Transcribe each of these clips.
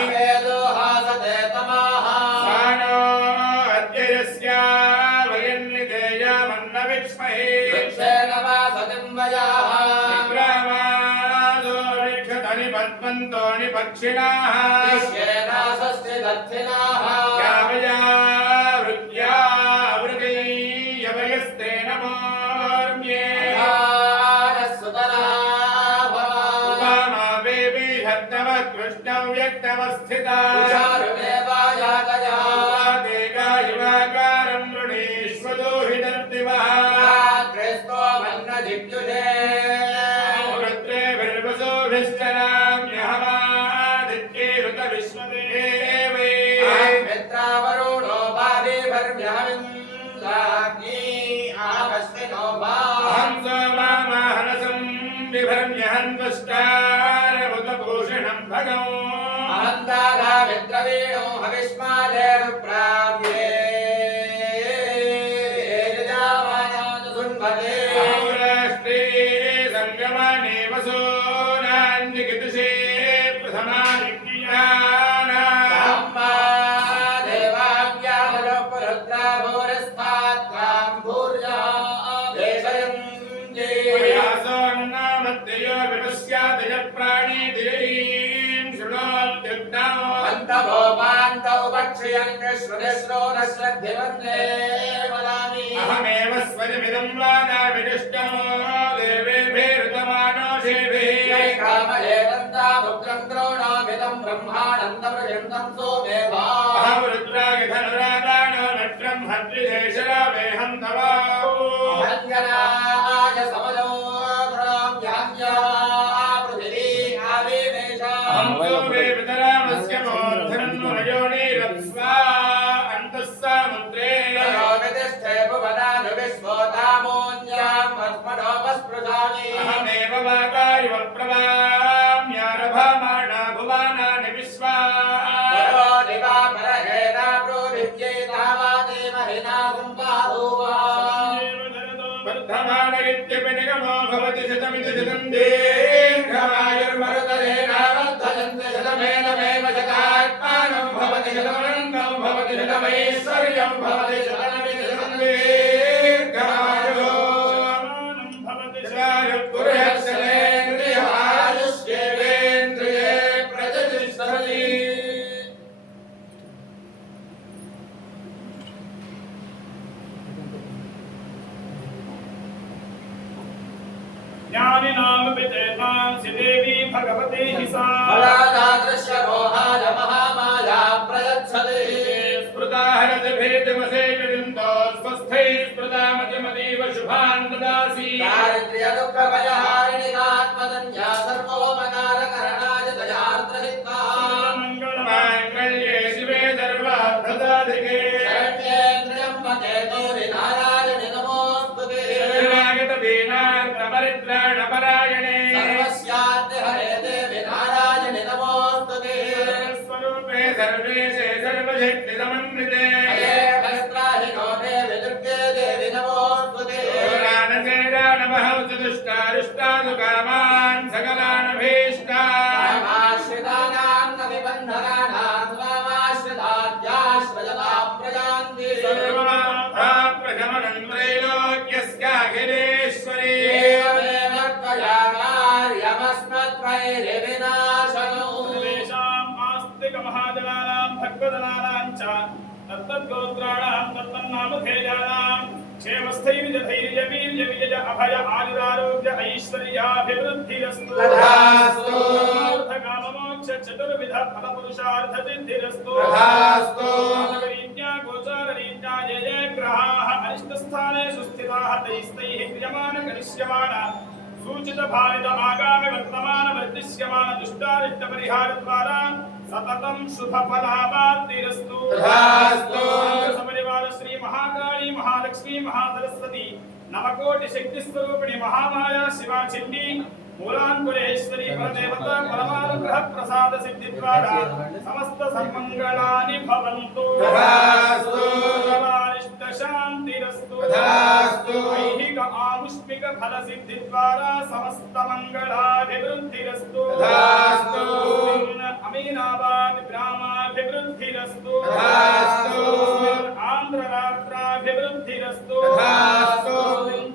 अवेदो हासते तमाः सानो अद्ययस्य वयन्निधेय मन्नविक्ष्महे वृक्षेण वा सतिं वयाः विक्रामादो वृक्षधनि पद्मन्तो निपक्षिणाः निश्येनासस्य दत्थिनाः यावया वृत्या वृति यवयस्ते नमोर्म्ये कृष्णव्यक्तवस्थिता देगायुवाकारं मृणीष्वदोहितर्दिवः वृत्रे बिर्वसोभिश्चराम्यहमादित्ये ऋतविश्वदेवे मित्रावरुणो बाधेभर्म्यहमिन्द्राग्नी आकस्मिनो भा अहं सोमामहनसं बिभर्म्यहन्वष्टारमुतभूषणं भगौ अहन्ताधा मित्रवीणो हविष्मादेरुप्राव्ये यजामानानुसुन्वते औराष्ट्रे सङ्गमाने वसूनान्यगितुषे प्रथमानिज्ञाना ब्रह्मा देवाव्यामलोपरुद्रा भूरस्थात्वां भूर्या देशयन्ते प्रयासोन्नामद्दयो विपश्यादय प्राणीदिरैं शृणोत्युक्तौ अन्तभो पान्तौ पक्षयन्ते श्रुतिश्रोतश्रद्धिवन्ते वदामि अहमेव स्वयमिदं वादामिदुष्टो देवेभिरुतमानोषेभिः कामये वन्दामुग्रं द्रोणामिदं ब्रह्मानन्दपर्यन्तं सोमेवा अहं रुद्रागिधनुरादानो नट्रं हद्विशेषरावेहं तवाौ हन्यनाय समदो प्रणम्यान्या पृथिवी आविवेशा अहं सोमे पितरामस्य मोर्धन्नुरयोनिरप्स्वा अन्तः समुद्रे योगतिष्ठे भुवनानुविश्वोतामोऽन्यां मस्मनोपस्पृशामि अहमेव वाकारिव प्रवाम्यारभामाणा भुवानानि विश्वा परो दिवा परहेना प्रोदित्यै तावादेवहिना सम्पादुवा वर्धमानरित्यपि निगमो भवति शतमिति शतं दीर्घमायुर्मरुतरेणावर्धयन्ति शतमेनमेव शतात्मानं भवति शतमनन्दं भवति शतमैश्वर्यं भवति शतमिति शतं दीर्घमायुः भवति शतायुः आयुष्येवेन्द्रिये प्रतिष्ठति ज्ञानिनामपि तेषांसि देवी भगवती हि सा फलादादृश्य मोहाय महामाया प्रयच्छते स्मृताहरतिभेदमसेविन्दो स्वस्थैः स्मृतामतिमतीव शुभान् ददासि दारिद्र्यदुःखभयहारिणिकात्मदन्या सर्वोपकारकरणाय दयार्द्रहित्वा मङ्गल्ये शिवे सर्वार्थसाधिके शरण्येन्द्रियम्बके गौरि नारायणि नमोऽस्तुते शरणागतदीनार्तपरित्राणपरायणे सर्वस्याद्यहरे देवि नारायणि नमोऽस्तुते स्वरूपे सर्वेशे सर्वशक्तिसमन्विते हये भस्त्राहिनो देवि दुर्गे देवि नमोऽस्तुते दुष्टारिष्टानुकामान् सकलानभीष्टान् आश्रितानां न निबन्धनानां स्वामाश्रिताद्याश्रयतां प्रयान्ति सर्वमाप्तप्रशमनं त्रैलोक्यस्याखिलेश्वरी एवमेव त्वया कार्यमस्मद्वैरिविनाशनौ सर्वेषाम् आस्तिकमहाजनानां भक्तजनानां च तत्तद्गोत्राणां तत्तन्नामधेयानां क्षेमस्थैर्यधैर्यवीर्यविजय अभय आयुरारोग्य ऐश्वर्याभिवृद्धिरस्तु तथास्तु काममोक्ष चतुर्विध फलपुरुषार्थसिद्धिरस्तु तथास्तु रीत्या गोचाररीत्या ये ये ग्रहाः अनिष्टस्थानेषु स्थिताः तैस्तैः क्रियमाणकरिष्यमाण सूचितभावित आगामि वर्तमान वर्धिष्यमाण दुष्टारिष्टपरिहारद्वारा सततं शुभफलाप्तिरस्तु तथास्तु सपरिवार श्री महाकाली महालक्ष्मी महासरस्वती नवकोटि शक्ति स्वरूपिणी महामाया शिवा चिन्नी मूलांकुरेश्वरी परदेवता परमानुग्रह प्रसाद सिद्धि द्वारा समस्त सर्वमंगलानि भवन्तु तथास्तु सर्वारिष्ट शान्तिरस्तु तथास्तु ऐहिक आमुष्मिक फल सिद्धि द्वारा समस्त मंगलाभिवृद्धिरस्तु तथास्तु అమీనాబాద్ గ్రామాభివృద్ధిరస్తు తథాస్తు. ఆంధ్ర రాష్ట్రాభివృద్ధిరస్తు తథాస్తు.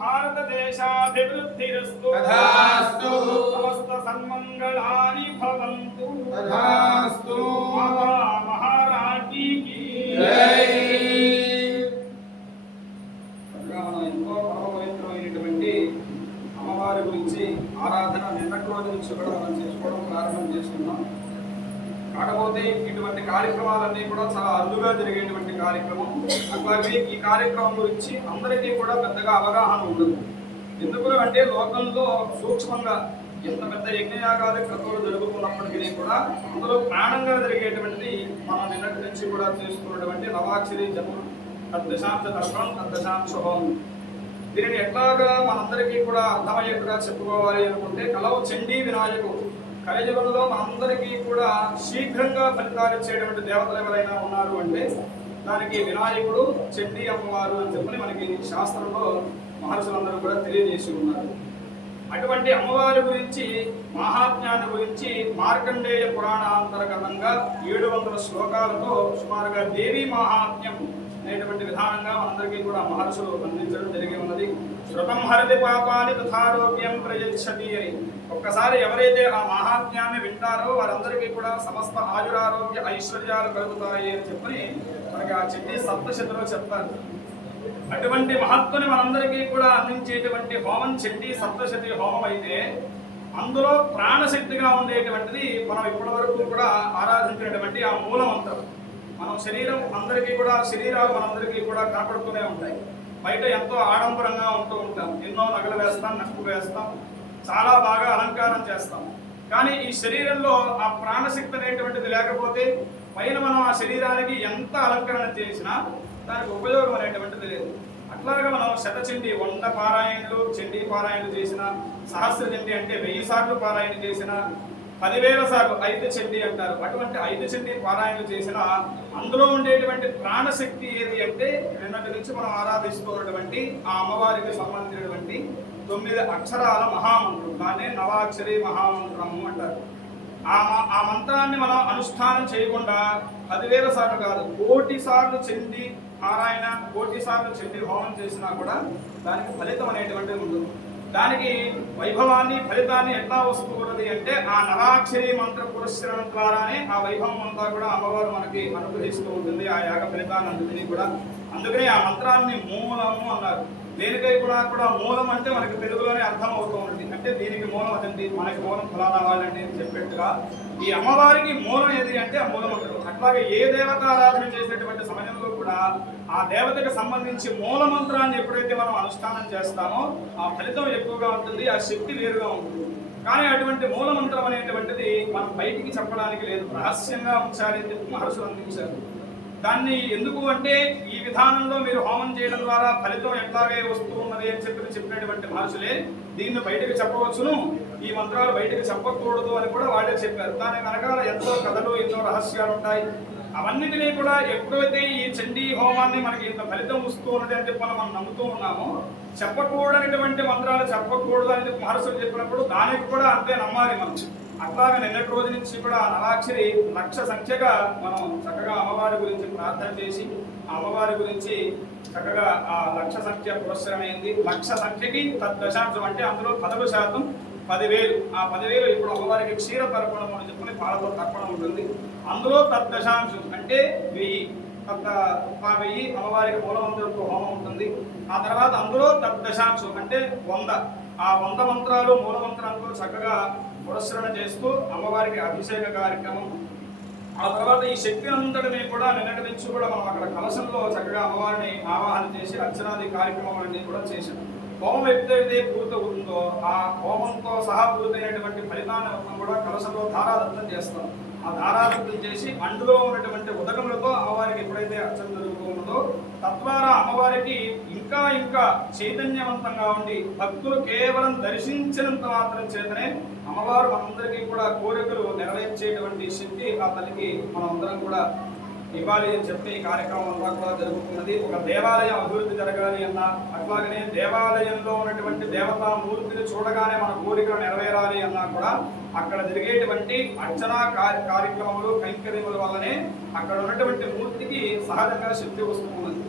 భారతదేశాభివృద్ధిరస్తు తథాస్తు. సమస్త సన్మంగళాని భవంతు తథాస్తు. మాతా మహారాజ్ఞీ కీ జై. మనం ఎంతో పరమపవిత్రమైనటువంటి అమ్మవారి గురించి ఆరాధన నిన్నటి రోజు నుంచి కూడా మనం చేసుకోవడం ప్రారంభం చేస్తున్నాం. కాకపోతే ఇటువంటి కార్యక్రమాలన్నీ కూడా చాలా అరుదుగా జరిగేటువంటి కార్యక్రమం. అట్లాగే ఈ కార్యక్రమం గురించి అందరికీ కూడా పెద్దగా అవగాహన ఉండదు. ఎందుకు అంటే లోకంలో సూక్ష్మంగా ఎంత పెద్ద యజ్ఞయాగాల క్రతువులు జరుగుతున్నప్పటికీ కూడా అందులో ప్రాణంగా జరిగేటువంటిది మనం నిన్నటి నుంచి కూడా చేసుకున్నటువంటి నవాక్షరి జపం, తద్దశాంత తర్పణం, తద్దశాంశ హోమం. దీనిని ఎట్లాగా మనందరికీ కూడా అర్థమయ్యేట్టుగా చెప్పుకోవాలి అనుకుంటే కలవ చండీ వినాయకుడు. కలియుగంలో మనందరికీ కూడా శీఘ్రంగా ఫలితాలు ఇచ్చేటువంటి దేవతలు ఎవరైనా ఉన్నారు అంటే దానికి వినాయకుడు, చండీ అమ్మవారు అని చెప్పని మనకి శాస్త్రంలో మహర్షులందరూ కూడా తెలియజేసి ఉన్నారు. అటువంటి అమ్మవారి గురించి మహాత్మ్యాన్ని గురించి మార్కండేయ పురాణాంతర్గతంగా 700 శ్లోకాలతో సుమారుగా దేవీ మహాత్మ్యం అనేటువంటి విధానంగా మనందరికీ కూడా మహర్షులు అందించడం జరిగి ఉన్నది. శృతం హరతి పాపాని తథారోగ్యం ప్రయచ్చతి అని. ఒక్కసారి ఎవరైతే ఆ మహాత్మ్యాన్ని వింటారో వారందరికీ కూడా సమస్త ఆయురారోగ్య ఐశ్వర్యాలు కలుగుతాయి అని చెప్పి మనకి ఆ చెట్టి సప్తశతిలో చెప్తారు. అటువంటి మహత్తుని మనందరికీ కూడా అందించేటువంటి హోమం చండీ సప్తశతి హోమం అయితే అందులో ప్రాణశక్తిగా ఉండేటువంటిది మనం ఇప్పటి వరకు కూడా ఆరాధించినటువంటి ఆ మూలమంత్రం. మనం శరీరం అందరికీ కూడా శరీరాలు మనందరికీ కూడా కనపడుతూనే ఉంటాయి. బయట ఎంతో ఆడంబరంగా ఉంటూ ఉంటాం, ఎన్నో నగలు వేస్తాం, నక్కు వేస్తాం, చాలా బాగా అలంకారం చేస్తాం. కానీ ఈ శరీరంలో ఆ ప్రాణశక్తి అనేటువంటిది లేకపోతే పైన మనం ఆ శరీరానికి ఎంత అలంకరణ చేసినా దానికి ఉపయోగం అనేటువంటిది లేదు. అట్లాగా మనం శతచండీ 100 పారాయణలు చండీ పారాయణలు చేసిన, సహస్ర చండీ అంటే 1000 సార్లు పారాయణ చేసిన, 10,000 సార్లు 5 చండీ అంటారు. అటువంటి 5 చండీ పారాయణలు చేసిన అందులో ఉండేటువంటి ప్రాణశక్తి ఏది అంటే నిన్నటి నుంచి మనం ఆరాధిస్తున్నటువంటి ఆ అమ్మవారికి సంబంధించినటువంటి 9 అక్షరాల మహామంత్రం, దాన్నే నవాక్షరి మహామంత్రము అంటారు. ఆ మంత్రాన్ని మనం అనుష్ఠానం చేయకుండా 10,000 సార్లు కాదు, 1,000,000 సార్లు చండీ పారాయణ, 1,000,000 సార్లు చండీ హోమం చేసినా కూడా దానికి ఫలితం అనేటువంటిది ఉండదు. దానికి వైభవాన్ని ఫలితాన్ని ఎట్లా వస్తున్నది అంటే ఆ నవాక్షరి మంత్ర పురస్కరణ ద్వారానే ఆ వైభవం అంతా కూడా అమ్మవారు మనకి అనుగ్రహిస్తూ ఉంటుంది, ఆ యాగ ఫలితాన్ని అందుకని కూడా. అందుకనే ఆ మంత్రాన్ని మూలము అన్నారు. దేనికై కూడా మూలం అంటే మనకి తెలుగులోనే అర్థం అవుతూ ఉంటుంది. అంటే దీనికి మూలం అదండి, మనకి మూలం ఫలానా వాళ్ళండి అని చెప్పేట్టుగా ఈ అమ్మవారికి మూలం ఏది అంటే ఆ మూలమంత్రం. అట్లాగే ఏ దేవత ఆరాధన చేసేటువంటి సమయంలో కూడా ఆ దేవతకు సంబంధించి మూలమంత్రాన్ని ఎప్పుడైతే మనం అనుష్ఠానం చేస్తామో ఆ ఫలితం ఎక్కువగా ఉంటుంది, ఆ శక్తి వేరుగా ఉంటుంది. కానీ అటువంటి మూలమంత్రం అనేటువంటిది మనం బయటికి చెప్పడానికి లేదు, రహస్యంగా ఉంచాలి అని చెప్పి మహర్షులు అందించారు. దాన్ని ఎందుకు అంటే ఈ విధానంలో మీరు హోమం చేయడం ద్వారా ఫలితం ఎట్లాగే వస్తూ ఉన్నది అని చెప్పినటువంటి మహర్షులే దీన్ని బయటకు చెప్పవచ్చును, ఈ మంత్రాలు బయటకు చెప్పకూడదు అని కూడా వాళ్ళే చెప్పారు. దాని వెనకాల ఎంతో కథలు, ఎన్నో రహస్యాలు ఉంటాయి. అవన్నిటినీ కూడా ఎప్పుడైతే ఈ చండీ హోమాన్ని మనకి ఇంత ఫలితం వస్తూ ఉన్నది అని చెప్పి మనం నమ్ముతూ ఉన్నామో, చెప్పకూడనటువంటి మంత్రాలు చెప్పకూడదు అని చెప్పి మహర్షులు చెప్పినప్పుడు దానికి కూడా అంతే నమ్మాలి మనం. అట్లాగే నిన్నటి రోజు నుంచి కూడా నవాక్షరి 1,00,000 సంఖ్యగా మనం చక్కగా అమ్మవారి గురించి ప్రార్థన చేసి అమ్మవారి గురించి చక్కగా ఆ 1,00,000 సంఖ్య పురస్కరమైంది. 1,00,000 సంఖ్యకి తద్దశాంశం అంటే అందులో 10% 10,000. ఆ 10,000 ఇప్పుడు అమ్మవారికి క్షీర తర్పణం అని చెప్పి పాలతో తర్పణం ఉంటుంది. అందులో తద్దశాంశం అంటే 1000. 1000 అమ్మవారికి మూలమంత్రంతో హోమం ఉంటుంది. ఆ తర్వాత అందులో తద్దశాంశం అంటే 100. ఆ 100 మంత్రాలు మూలమంత్రాలతో చక్కగా పురస్కరణ చేస్తూ అమ్మవారికి అభిషేక కార్యక్రమం. ఆ తర్వాత ఈ శక్తి అంతటిని కూడా నిన్నటి నుంచి కూడా మనం అక్కడ కలశంలో చక్కగా అమ్మవారిని ఆవాహన చేసి అర్చనాది కార్యక్రమాలన్నీ కూడా చేసాం. హోమం ఎప్పుడైతే పూర్తవుతుందో ఆ హోమంతో సహా పూర్తయినటువంటి ఫలితాన్ని మొత్తం కూడా కలశంలో ధారాదత్తం చేస్తాం. ఆ ధారాదత్తం చేసి అందులో ఉన్నటువంటి ఉదకములతో అమ్మవారికి ఎప్పుడైతే అర్చన జరుగుతూ ఉన్నదో తద్వారా అమ్మవారికి ఇంకా ఇంకా చైతన్యవంతంగా ఉండి భక్తులు కేవలం దర్శించినంత మాత్రం చేతనే అమ్మవారు మనందరికీ కూడా కోరికలు నెరవేర్చేటువంటి శక్తి ఆ తల్లికి మనమందరం కూడా ఇవ్వాలి అని చెప్పి ఈ కార్యక్రమం అంతా కూడా జరుగుతున్నది. ఒక దేవాలయం అభివృద్ధి జరగాలి అన్నా, అట్లాగనే దేవాలయంలో ఉన్నటువంటి దేవతా మూర్తిని చూడగానే మన కోరికలు నెరవేరాలి అన్నా కూడా అక్కడ జరిగేటువంటి అర్చనా కార్యక్రమములు కైంకర్యముల వల్లనే అక్కడ ఉన్నటువంటి మూర్తికి సహజంగా శక్తి వస్తున్నది.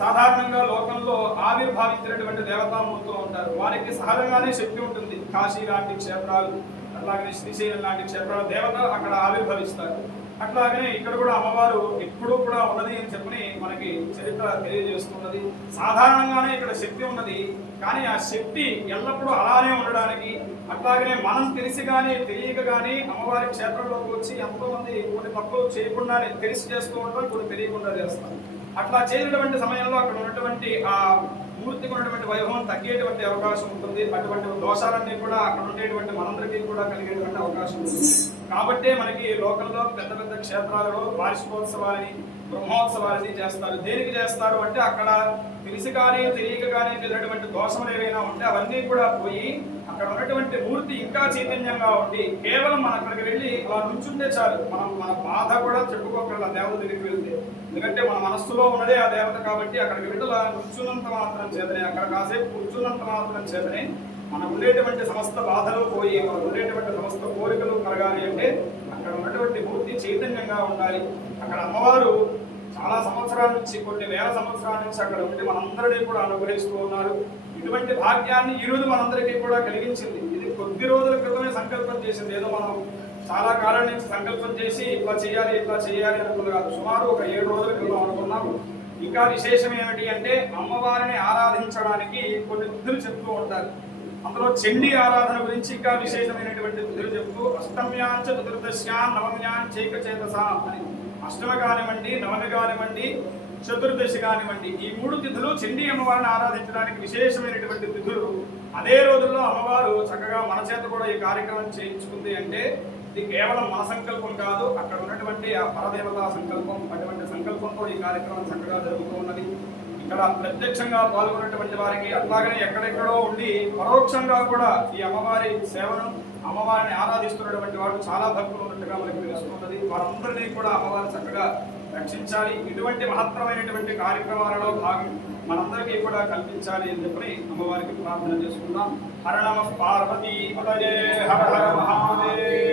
సాధారణంగా లోకంలో ఆవిర్భావించినటువంటి దేవతామూర్తులు ఉంటారు, వారికి సహజంగానే శక్తి ఉంటుంది. కాశీ లాంటి క్షేత్రాలు, అట్లాగనే శ్రీశైలం లాంటి క్షేత్రాల దేవత అక్కడ ఆవిర్భవిస్తారు. అట్లాగనే ఇక్కడ కూడా అమ్మవారు ఎప్పుడూ కూడా ఉన్నది అని చెప్పి మనకి చరిత్ర తెలియజేస్తున్నది. సాధారణంగానే ఇక్కడ శక్తి ఉన్నది, కానీ ఆ శక్తి ఎల్లప్పుడూ అలానే ఉండడానికి, అట్లాగనే మనం తెలిసి కానీ తెలియక కానీ అమ్మవారి క్షేత్రంలోకి వచ్చి ఎంతోమంది కొన్ని తప్పులు చేయకుండానే తెలిసి చేస్తూ ఉంటారు, కొన్ని తెలియకుండా చేస్తారు. అట్లా చేసినటువంటి సమయంలో అక్కడ ఉన్నటువంటి ఆ మూర్తికి ఉన్నటువంటి వైభవం తగ్గేటువంటి అవకాశం ఉంటుంది. అటువంటి దోషాలన్నీ కూడా అక్కడ ఉండేటువంటి మనందరికీ కూడా కలిగేటువంటి అవకాశం ఉంటుంది. కాబట్టే మనకి లోకంలో పెద్ద పెద్ద క్షేత్రాలలో వార్షికోత్సవాలని బ్రహ్మోత్సవాలని చేస్తారు. దేనికి చేస్తారు అంటే అక్కడ తెలిసి కానీ తెలియక కానీ చేసినటువంటి దోషములు ఏవైనా ఉంటే అవన్నీ కూడా పోయి అక్కడ ఉన్నటువంటి మూర్తి ఇంకా చైతన్యంగా ఉండి కేవలం మనం అక్కడికి వెళ్ళి అలా నుంచుంటే చాలు, మన బాధ కూడా చెప్పుకోగల దేవత దగ్గరికి వెళ్తే. ఎందుకంటే మన మనస్సులో ఉన్నదే ఆ దేవత కాబట్టి అక్కడికి వెళ్ళి అలా నుంచున్నంత మాత్రం చేతనే, అక్కడ కాసేపు కూర్చున్నంత మాత్రం చేతనే మనకు ఉండేటువంటి సమస్త బాధలు పోయి మనకు ఉండేటువంటి సమస్త కోరికలు కలగాలి అంటే అక్కడ ఉన్నటువంటి మూర్తి చైతన్యంగా ఉండాలి. అక్కడ అమ్మవారు చాలా సంవత్సరాల నుంచి, కొన్ని వేల సంవత్సరాల నుంచి అక్కడ ఉండి మనందరినీ కూడా అనుగ్రహిస్తూ ఉన్నారు. ఇటువంటి భాగ్యాన్ని ఈ రోజు మనందరికీ కూడా కలిగించింది. ఇది కొద్ది రోజుల క్రితమే సంకల్పం చేసింది, ఏదో మనం చాలా కాలం నుంచి సంకల్పం చేసి ఇట్లా చేయాలి అనుకున్నది కాదు. సుమారు ఒక 7 రోజుల క్రితం అనుకున్నాము. ఇంకా విశేషం ఏమిటి అంటే అమ్మవారిని ఆరాధించడానికి కొన్ని బుద్ధులు చెప్తూ ఉంటారు. అందులో చండీ ఆరాధన గురించి ఇంకా విశేషమైనటువంటి బుద్ధులు చెప్తూ అష్టమ్యాంచ చతుర్దశ్యాం నవమ్యాం చైకచేతసాం అని, అష్టమి కానివ్వండి, నవమి కానివ్వండి, చతుర్దశి కానివ్వండి, ఈ 3 తిథులు చండీ అమ్మవారిని ఆరాధించడానికి విశేషమైనటువంటి తిథులు. అదే రోజుల్లో అమ్మవారు చక్కగా మన చేత కూడా ఈ కార్యక్రమం చేయించుకుంది అంటే ఇది కేవలం మన సంకల్పం కాదు, అక్కడ ఉన్నటువంటి ఆ పరదేవతా సంకల్పం. అటువంటి సంకల్పంతో ఈ కార్యక్రమం చక్కగా జరుగుతూ ఉన్నది. ఇక్కడ ప్రత్యక్షంగా పాల్గొన్నటువంటి వారికి అట్లాగనే ఎక్కడెక్కడో ఉండి పరోక్షంగా కూడా ఈ అమ్మవారి సేవను, అమ్మవారిని ఆరాధిస్తున్నటువంటి వారు చాలా భక్తులు ఉన్నట్టుగా మనకి తెలుస్తున్నది. వారందరినీ కూడా అమ్మవారు చక్కగా రక్షించాలి. ఇటువంటి మహత్తరమైనటువంటి కార్యక్రమాలలో భాగం మనందరికీ కూడా కల్పించాలి అని చెప్పి అమ్మవారికి ప్రార్థన చేసుకుందాం. హర నమః పార్వతీ పతయే హర హర మహాదేవ్.